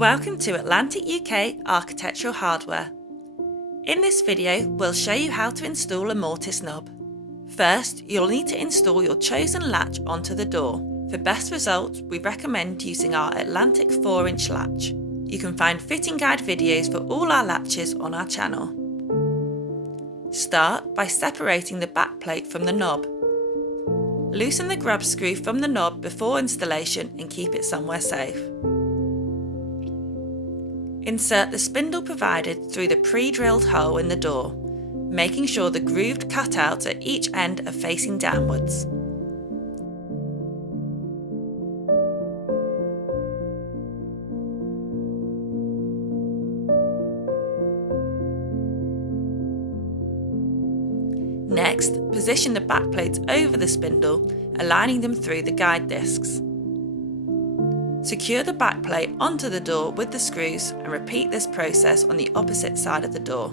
Welcome to Atlantic UK Architectural Hardware. In this video, we'll show you how to install a Mortice knob. First, you'll need to install your chosen latch onto the door. For best results, we recommend using our Atlantic 4-inch latch. You can find fitting guide videos for all our latches on our channel. Start by separating the backplate from the knob. Loosen the grub screw from the knob before installation and keep it somewhere safe. Insert the spindle provided through the pre-drilled hole in the door, making sure the grooved cutouts at each end are facing downwards. Next, position the backplates over the spindle, aligning them through the guide discs. Secure the backplate onto the door with the screws and repeat this process on the opposite side of the door.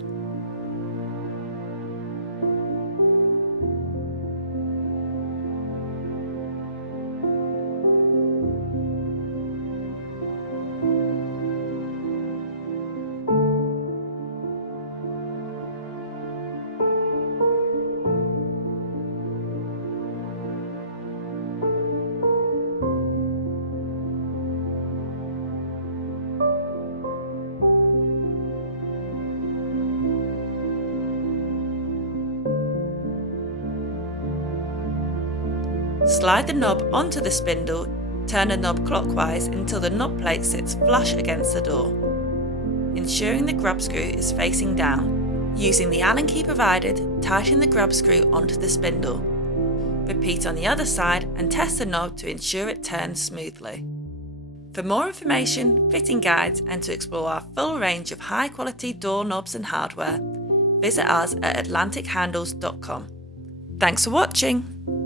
Slide the knob onto the spindle, turn the knob clockwise until the knob plate sits flush against the door, ensuring the grub screw is facing down. Using the Allen key provided, tighten the grub screw onto the spindle. Repeat on the other side and test the knob to ensure it turns smoothly. For more information, fitting guides and to explore our full range of high quality door knobs and hardware, visit us at atlantichandles.com. Thanks for watching!